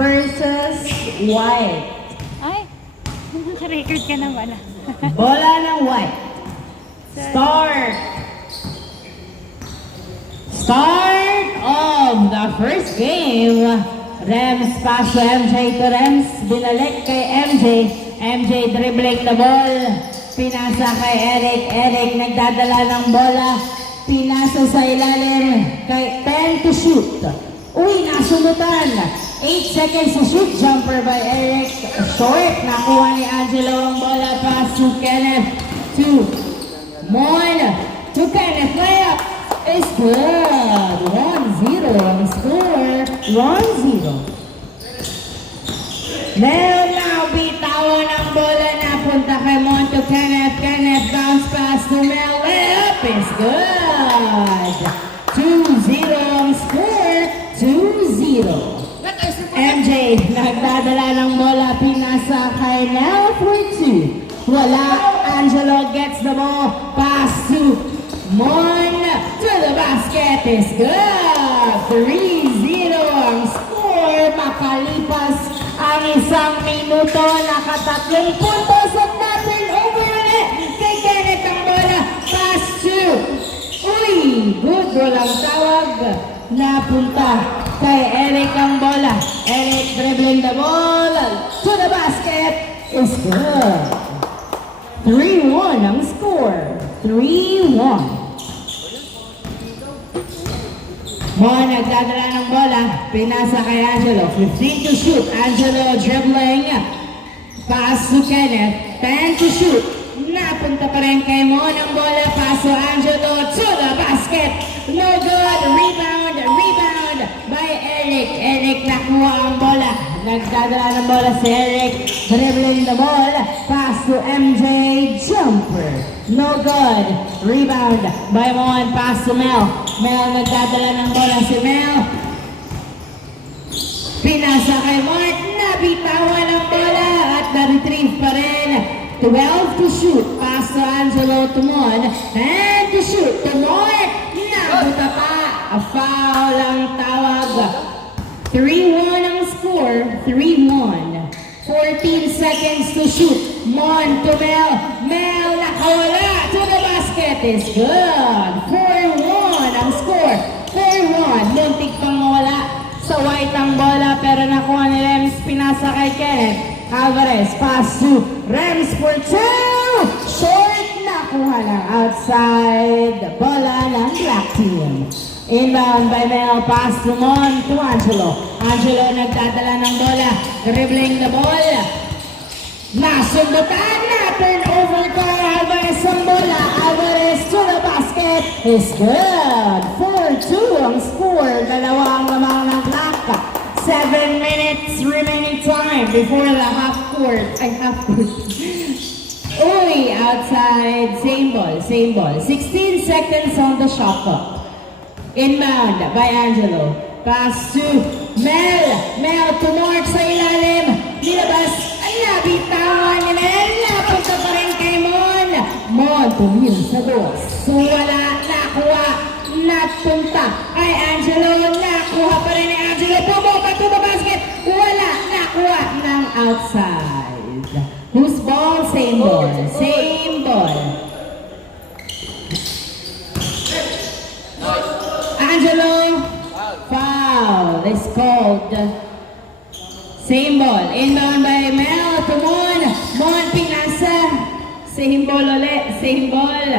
versus white. Ay, naka-record ka na wala. Bola ng white. Start! Start of the first game. Rems pass to MJ to Rems. Binalik kay MJ. MJ dribbling the ball. Pinasa kay Eric. Eric nagdadala ng bola. Pinasa sa ilalim kay 10 to shoot. Uy, nasunutan. 8 seconds to shoot. Jumper by Eric. Short. Nakuha ni Angelo ang bola. Pass to Kenneth. To Mon. To Kenneth. Layup is good. 1-0 ang score. 1-0. Now bitawan ang bola. Napunta kay Mon to Kenneth. Kenneth bounce pass to Mel. Layup is good. 2-0 ang score. 2-0. MJ, nagdadala ng bola, pinasa kay Nel for 2. Wala, Angelo gets the ball, pass to Mon, to the basket is good. 3-0 ang score, makalipas ang 1 minuto, nakatatlong puntos at natin over ulit kay Kenneth ang bola, pass to, uy, good, walang tawag, napunta kay Eric ang bola. Eric dribbling the ball to the basket is good. 3-1 ang score. 3-1. Mo nagdadala ng bola. Pinasa kay Angelo. 15 to shoot. Angelo dribbling. Pass to Kenneth. 10 to shoot. Napunta pa rin kay Mo ng bola. Pass to Angelo to the basket. No good. Rebound by Eric. Eric nakuha ang bola. Nagdadala ng bola si Eric. Dribbling the ball. Pass to MJ. Jumper. No good. Rebound by Mon. Pass to Mel. Mel nagdadala ng bola si Mel. Pinasa kay Mark. Nabitawan ang bola at na-retrieve pa rin. 12 to shoot. Pass to Angelo to Mon. And to shoot to Mark. Nabuta pa. A foul ang tawag. 3-1 ang score. 3-1. 14 seconds to shoot. Mon to Mel. Mel nakawala. To the basket is good. 4-1 ang score. 4-1. Muntik pang mawala sa white ang bola pero nakuha ni Rems. Pinasa kay Kenneth. Alvarez pass to Rems for 2. Short, nakuha ng outside. Bola ng black team. Inbound by Mel, pass to Mon to Angelo. Angelo nagdadala ng bola, dribbling the ball. Nasundutan na, turnover kay Alvarez ang bola. Alvarez to the basket is good. 4-2 ang score. Dalawa ang lamang ng clock. 7 minutes remaining time before the half court. Uy, outside, same ball. 16 seconds on the shot clock. Inbound by Angelo. Pass to Mel. Mel to Mark sa ilalim. Nilabas. Ay, nabitawan ni Mel. Napunta pa rin kay Mon. Mon tumil sa dos. So wala. Nakuha. Napunta kay Angelo. Nakuha pa rin ni Angelo. Pumunta to the basket. Wala. Nakuha ng outside. Whose ball? Same ball. Same ball. Angelo, foul is called. Same ball. Inbound by Mel to Mon. Mon pinasa. Same ball ulit. Same ball.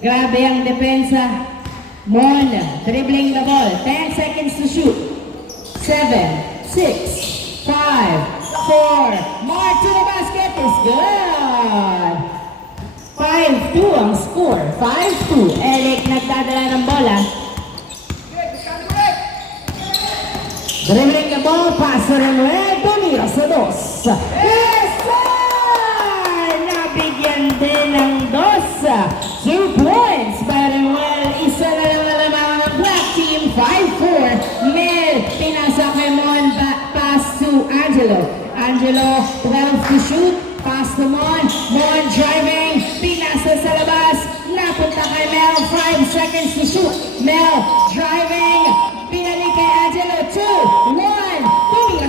Grabe ang depensa. Mon dribbling the ball. 10 seconds to shoot. 7, 6, 5, 4. Mark to the basket is good. 5-2 ang score. 5-2. Eric nagdadala ng bola. Dribbling the ball, pass to Remuel, tumira sa dos. Yes, sir! Nabigyan din ng dos. 2 points by Remuel. Isa na lang nalamang ng black team. 5-4. Mel, pinasa kay Mon, pass to Angelo. Angelo, 12 to shoot. Pass to Mon. Mon driving. Pinasa sa labas. Napunta kay Mel. 5 seconds to shoot. Mel driving. Pinalik kay Angelo. 2, 1. Tumira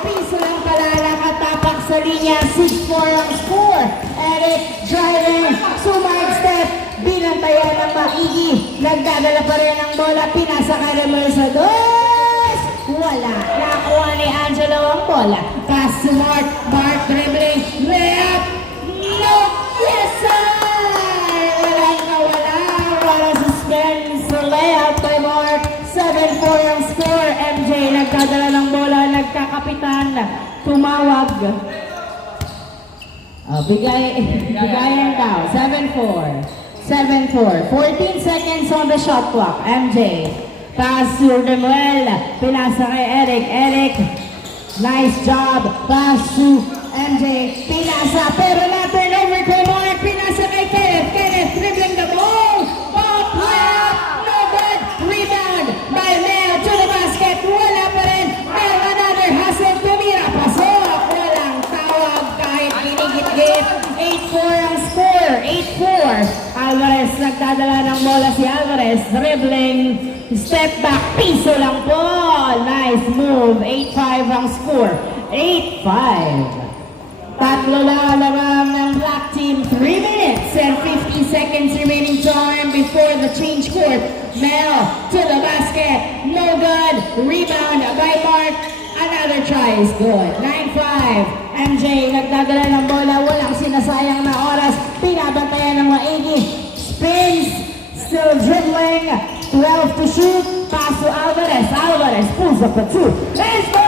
Piso lang pala nakatapak sa linya. 6-4 ang score. Eric driving, sumide-step, binantayan ng maigi. Nagdadala pa rin ang bola, pinasa kay Remel sa dos. Wala. Nakuha ni Angelo ang bola. Pass to Mark. Mark dribbling. Layup. No. Yes, sir! Walang nawala. Wala suspense sa layup by Mark. 7-4 ang score. MJ nagdadala ng bola. Nagkakapitan. Tumawag. Bigayan daw. 7-4. 7-4. 14 seconds on the shot clock. MJ. Pass to Remuel. Pinasa kay Eric. Eric. Nice job. Pass to MJ. Pinasa. Pero na-turnover kay Mark. Pinasa kay Kenneth. Kenneth dribbling the ball. Ball left. No good. Rebound by Mel to the basket. Wala pa rin. Mel another hustle. Tumira. Pasok. Walang tawag kahit ginigit-git. 8-4 ang score. 8-4. Alvarez nagdadala ng bola si Alvarez. Dribbling. Step back. Piso lang po. Nice move. 8-5 ang score. 8-5. Tatlo lang lamang ng black team. 3 minutes and 50 seconds remaining time before the change court. Mel to the basket. No good. Rebound by Mark. Another try is good. 9-5. MJ nagdadala ng bola. Walang sinasayang na oras. Pinabantayan ng maigi. Spins. Still dribbling. 12 to shoot. Pass to Alvarez. Alvarez pulls up a 2. Let's go!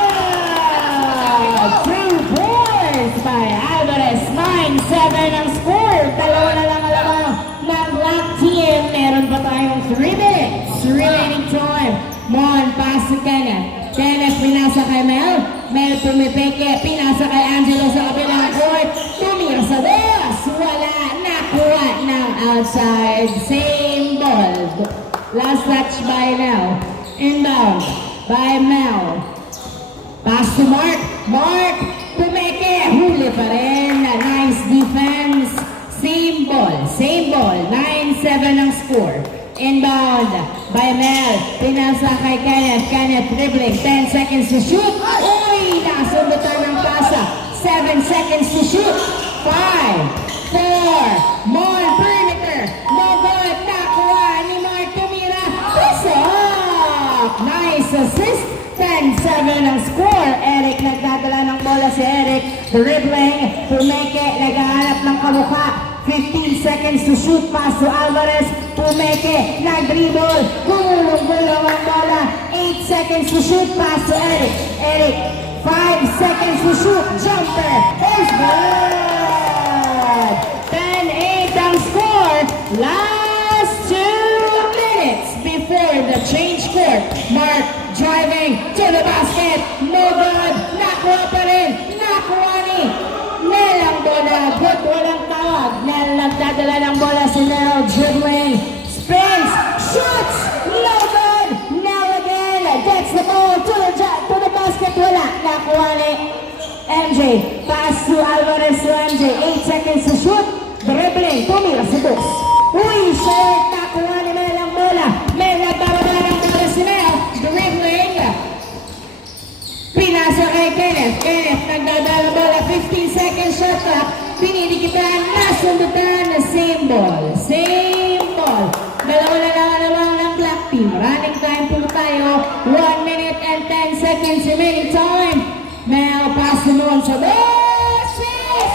2 points by Alvarez. 9-7 ang score. Dalawa na lang alamang ng black team. Meron pa tayong 3 minutes remaining time. Mon, pass to Kenneth. Kenneth pinasa kay Mel. Mel pumipeke. Pinasa kay Angelo sa kabilang court. Tumira sa dos. Wala. Nakuha ng outside. Same ball. Last touch by Mel. Inbound by Mel. Pass to Mark. Mark. Pumeke. Huli pa rin. Nice defense. Same ball. Same ball. 9-7 ang score. Inbound by Mel. Pinasa kay Kenneth. Kenneth dribbling. 10 seconds to shoot. Uy! Nasundutan ng pasa. 7 seconds to shoot. 5, 4, Mon perimeter. No good. Nakuha ni Mark Tumira. Pasok! Nice assist. 10-7 ang score. Eric nagdadala ng bola si Eric. Dribbling. Pumeke. Naghahanap ng kamukha. 15 seconds to shoot. Pass to Alvarez. Pumeke. Nag-dribble. Gulong-gulong ang bola. 8 seconds to shoot. Pass to Eric. Eric. 5 seconds to shoot. Jumper. It's good. 10-8 ang score. Last 2 minutes before the change court. Mark driving to the basket. No good. Nakuha pa rin. Nakuha ni Nel ang bola. Good. Walang tawag. Nel nagdadala ng bola si Nel. Dribbling. Spins. Shoots. No good. Nel again. Gets the ball to the basket. Wala. Nakuha ni MJ. Pass to Alvarez to MJ. 8 seconds to shoot. Dribbling. Tumira sa dos. Uy, short. Nakuha ni Mel ang bola. Mel nagbababa ng bola si Mel. Dribbling. Pinasa kay Kenneth. Kenneth nagdadala bola. 15 seconds shot clock. Pinidikitan. Nasundutan na same ball. Same ball. Dalawa na lang naman ng black team. Running time po tayo. 1 minute and 10 seconds remaining time. Mel pass to Mon sa dos. Yes!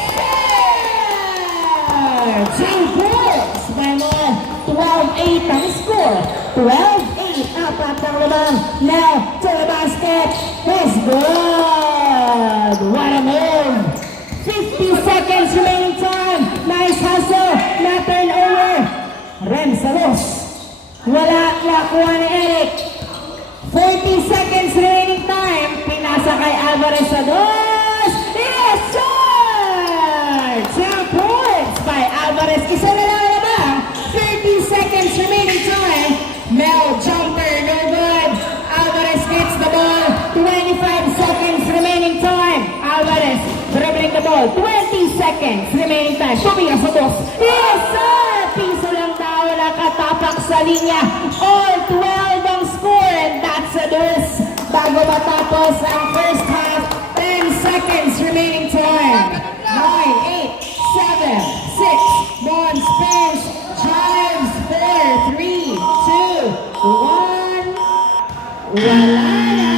2 points by Mon. 12-8 ang score. 12-8. Apat ang lamang. Now to the basket. It's good. What a move. 50 seconds remaining time. Nice hustle. Na-turn over. Rem sa dos. Wala. Nakuha ni Eric. 40 seconds remaining time. Pinasa kay Alvarez sa dos. Yes, sir! 2 points by Alvarez. Isa na lang naman. 30 seconds remaining time. Mel jumper. No good. Alvarez gets the ball. 25 seconds remaining time. Alvarez dribbling the ball. 20 seconds remaining time. Tumira sa dos. Yes, sir! Piso lang daw. Nakatapak sa linya. All 12 ang score. And that's a dos by bago matapos ang first half. 10 seconds remaining time. 9, 8, 7, 6, Mon spins, drives, 4, 3, 2, 1. Wala na!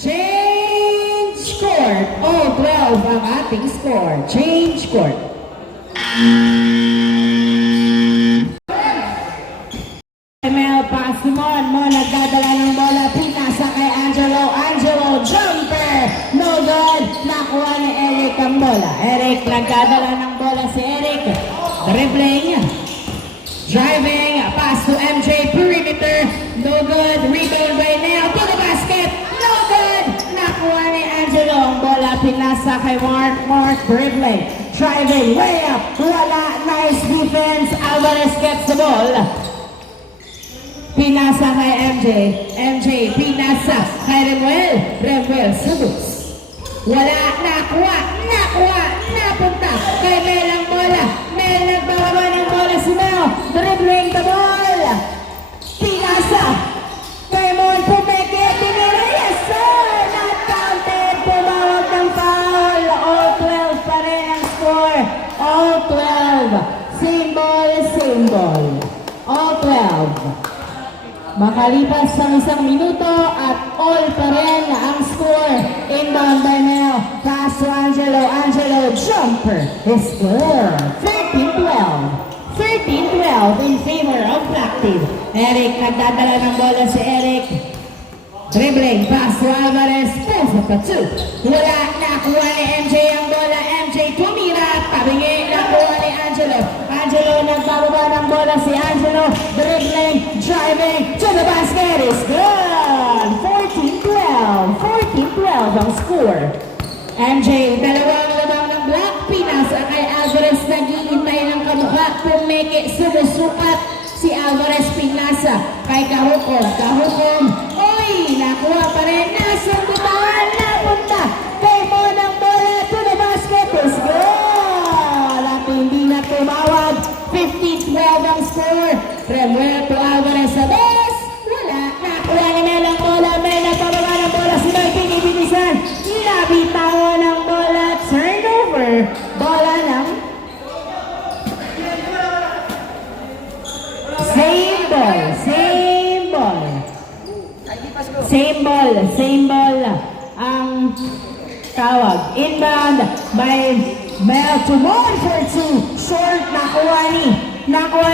Change court. All 12 ang ating score. Change court. Mel pass to Mon. Mon nagdadala ng bola. Pinasa kay Angelo. Angelo jumper. No good. Nakuha ni Eric ang bola. Eric nagdadala ng bola si Eric. Dribbling. Driving. Pass to MJ. Perimeter. No good. Rebound by Nel. To the basket. No good. Nakuha ni Angelo ang bola. Pinasa kay Mark. Mark dribbling. Driving. Way up. Wala. Nice defense. Alvarez gets the ball. Pinasa kay MJ. MJ, pinasa kay Remuel. Remuel, subos. Wala, nakuha, napunta kay Mel ang bola. Mel nagbababa ng bola si Mel. Dribbling the ball. Pinasa kay Mon Pumeke. Pinira, yes sir! Not counted. Tumawag ng foul. All 12 pa rin ang score. All 12. Same ball, same ball. All 12. Makalipas ang 1 minuto at all pa rin ang score. Inbound by Mel. Pass to Angelo. Angelo jumper is good. 13-12. 13-12 in favor of Black Team. Eric, nagdadala ng bola si Eric. Dribbling, pass to Alvarez. Pulls up the 2. Wala, nakuha ni MJ ang bola. MJ tumira. Tabingi, nakuha ni Angelo. Angelo, nagbababa ng bola si Angelo. Dribbling, driving to the basket is good. 14-12. 14-12 ang score. MJ, dalawang lamang ng Black. Pinasa kay Alvarez. Naghihintay ng kamukha. Pumeke, sumusukat. Si Alvarez pinasa kay Kahukom. Kahukom, oy! Nakuha pa rin. Nasundutan. Napunta kay Mon ang bola to the basket is good. At hindi na tumawag. 15-12 ang score. Remuel to Alvarez sa base. Wala. Nakuha ni Mel ang bola. Mel nagpababa ng bola. Si Mel pinibinisan. Nabitawan ng bola. Turnover. Bola ng same ball. Same ball. Same ball. Same ball. Ang tawag. Inbound by Mel to Mon for 2. Short. Nakuha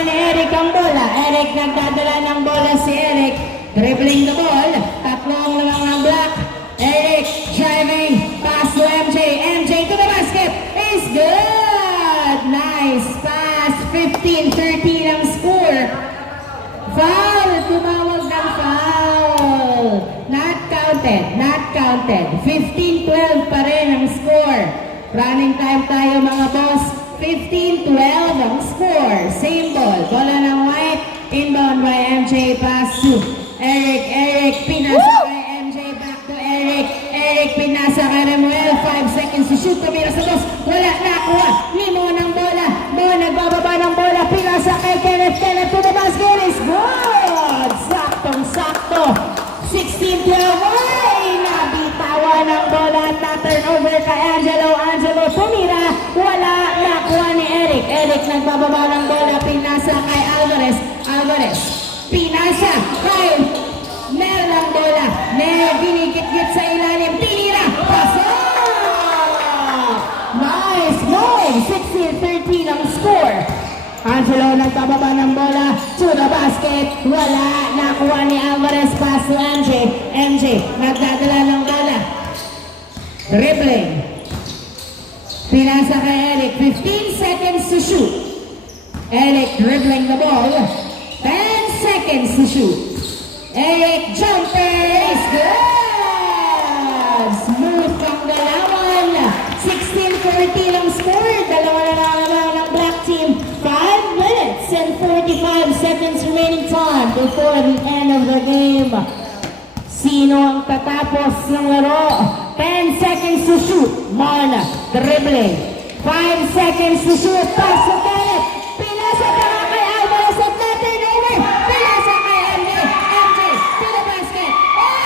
ni Eric ang bola. Eric nagdadala ng bola si Eric. Dribbling the ball. Tatlong lang ang Black. Eric driving. Pass to MJ. MJ to the basket. Is good. Nice pass. 15-13 ang score. Foul. Tumawag ng foul. Not counted. Not counted. 15-12 pa rin ang score. Running time tayo mga boss. 15-12 ang score. Same ball. Bola ng White. Inbound by MJ. Pass to Eric. Eric pinasa kay MJ. Back to Eric. Eric pinasa kay Remuel. 5 seconds to shoot. Tumira sa boss. Wala. Nakuha. Ni Mo ng bola. Mo nagbababa ng bola. Pinasa kay Kenneth. Kenneth to the basket is good. Saktong-sakto. 16-12. Ay! Nabitawan ng bola. Na-turnover kay Angelo. Angelo tumira. Wala. Nakuha ni Eric. Eric nagbababa ng bola. Pinasa kay Alvarez. Alvarez. Pinasa kay Mel ng bola. Mel binigit-git sa ilalim. Tinira. Pasok! Nice move. 16-13 ang score. Angelo nagbababa ng bola to the basket. Wala. Nakuha ni Alvarez. Pass to MJ. MJ nagdadala ng bola. Dribbling. Pinasa kay Eric. 15 seconds to shoot. Eric dribbling the ball. 10 seconds to shoot. Eric jumper is good. Smooth ang galawan. 16-14 ang score. Dalawa na lang ng Black Team. 5 minutes and 45 seconds remaining time before the end of the game. Sino ang tatapos ng laro? 10 seconds to shoot. Mon dribbling. 5 seconds to shoot. Pass to Kenneth. Pinasa pa nga kay Alvarez at na turnover. Pinasa kay MJ. MJ to the basket. Oh!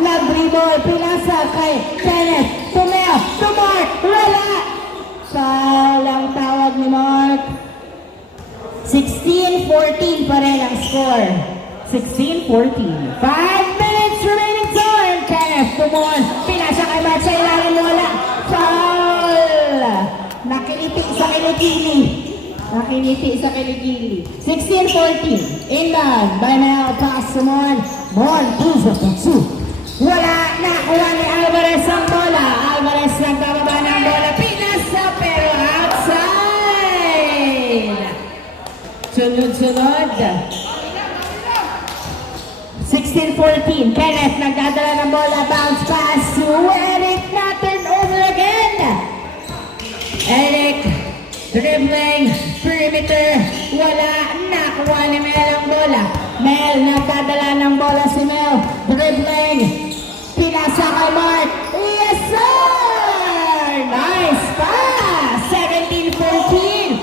nag-dribble, pinasa kay Kenneth, to Mel, to Mark, wala! Foul ang tawag ni Mark. 16-14 pa rin ang score. 16-14. 5 minutes remaining time. Kenneth, tumon. Pinasa kay Mark sa ilalim, wala. Foul! Nakiliti sa kilikili. Nakiliti sa kilikili. 16-14. Inbound by Mel. Pass to Mon. Mon, puso pa shoot. Wala. Nakuha ni Alvarez ang bola. Alvarez nagbababa ng bola. Pinasa pero outside. Sunod-sunod. 16-14. Kenneth nagdadala ng bola. Bounce pass to Eric. Not turn over again. Eric dribbling. Perimeter. Wala. Nakuha ni Mel ang bola. Mel nagdadala ng bola si Mel. Dribbling. Pinasa kay Mark. Yes sir! Nice pass. 17-14.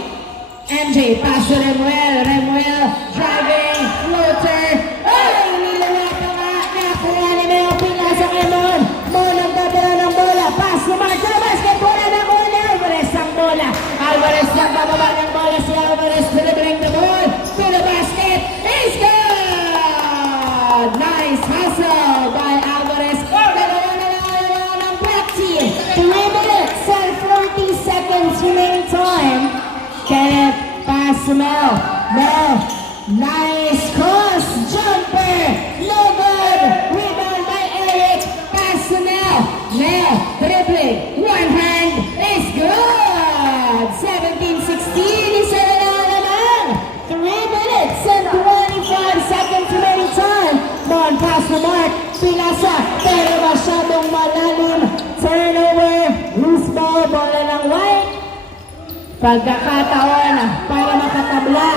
MJ pass to Remuel. Remuel driving. Floater. Ay! Nilawat na nga. Nakuha ni Mel. Pinasa kay Mon. Mon nagdadala ng bola. Pass to Mark. Sa basket. Bola na ko ni Alvarez ang bola. Alvarez nagbababa ng bola. Si Alvarez delivering the ball to the basket. It's good! Nice hustle by Alvarez. Dalawa na lang ng black team. 3 minutes and 40 seconds remaining time. Kenneth, pass to Mel. Mel, nice cross, jumper, no good. Rebound by Eric, pass to Mel. Mel, dribbling, one hand, is good. 17-16, isa na lang naman. 3 minutes and 25 seconds remaining time. Mon, pass to Mark, pinasa, pero masyadong malalim. Turnover, loose ball, bola ng white. Pagkakataon para makatabla.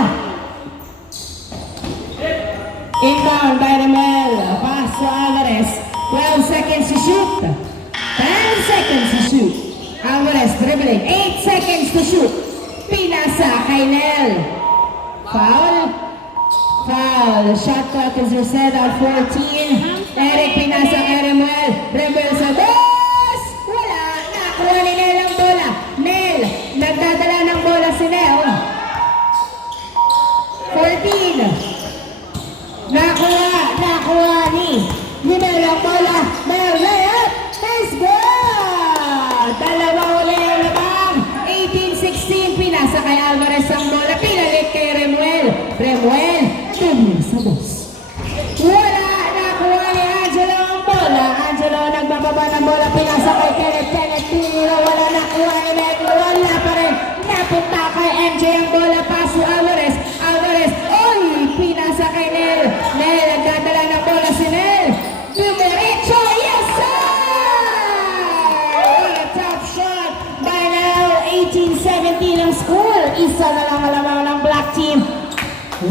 Inbound by Remel. Pass to Alvarez. 12 seconds to shoot. 10 seconds to shoot. Alvarez dribbling. 8 seconds to shoot. Pinasa kay Nel. Foul. Foul. Shot clock is reset on 14. Eric pinasa kay Remel. Remel sa dos. Wala. Nakuha ni Nel ang bola. Nel. Nagdadala ng bola si Nel. 14. Nakuha ni Nel ang bola. Nel, layup. Let's go! Dalawa uli ang labang. 18-16. Pinasa kay Alvarez ang bola. Pinalit kay Remuel. Remuel. Tumir sa dos. Wala. Nakuha ni Angelo ang bola. Angelo nagbababa ng bola. Pinasa kay Kenneth. Kenneth tinira. Wala. Nakuha ni Nel. Wala pa rin. Napunta kay MJ ang bola. Pass to Alvarez. Alvarez. Oy! Pinasa kay Nel. Nel. Nagdadala ng bola si Nel. Dumiretso. Yes, sir! What a top shot by now. 18-17 ang score. Isa na lang alamang ng black team.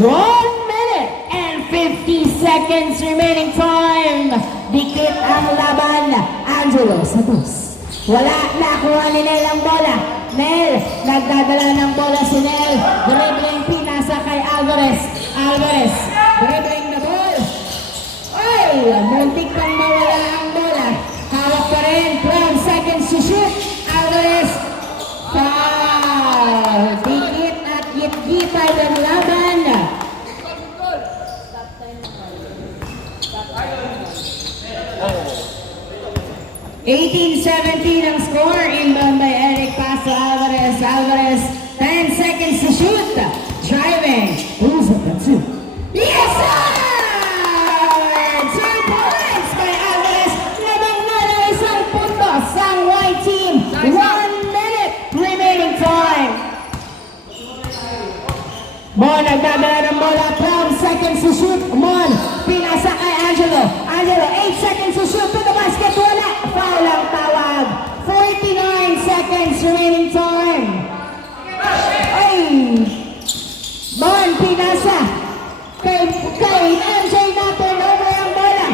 1 minute and 50 seconds remaining time. Dikit ang laban. Angelo Santos. Wala. Nakuha ni Nel ang bola. Nel. Nagdadala ng bola si Nel. Dribbling. Pinasa kay Alvarez. Alvarez. Dribbling the ball. Ay! Muntik pang mawala ang bola. Hawak pa rin. 12 seconds to shoot. Alvarez. Foul. Dikit at git-gitan ang laban. Oh. 18-17 ang score. Inbound by Eric. Pass to Alvarez. Alvarez. 10 seconds to shoot. Driving. Who's up at 2? Yes, sir! 2 points by Alvarez. Labang na ng isang puntos ang white team. 1 minute remaining time. Mon nagdadala ng bola. 12 seconds to shoot. Mon. Pinasa kay Angelo. Angelo. 8 seconds to shoot to the basket. Wala. Foul ang tawag. 49 seconds remaining time. Ay! Mon, pinasa. Kay MJ na turnover ang bola.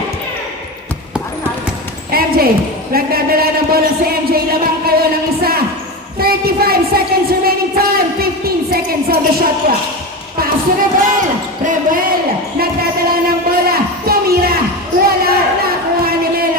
MJ, nagdadala ng bola si MJ. Lamang kayo ng isa. 35 seconds remaining time. 15 seconds on the shot clock. Pass to Rebel. Nagdadala ng bola. Tumira. Wala. Nakuha ni Mel.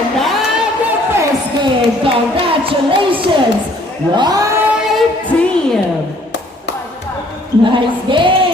another first game. Congratulations, White Team. Nice game.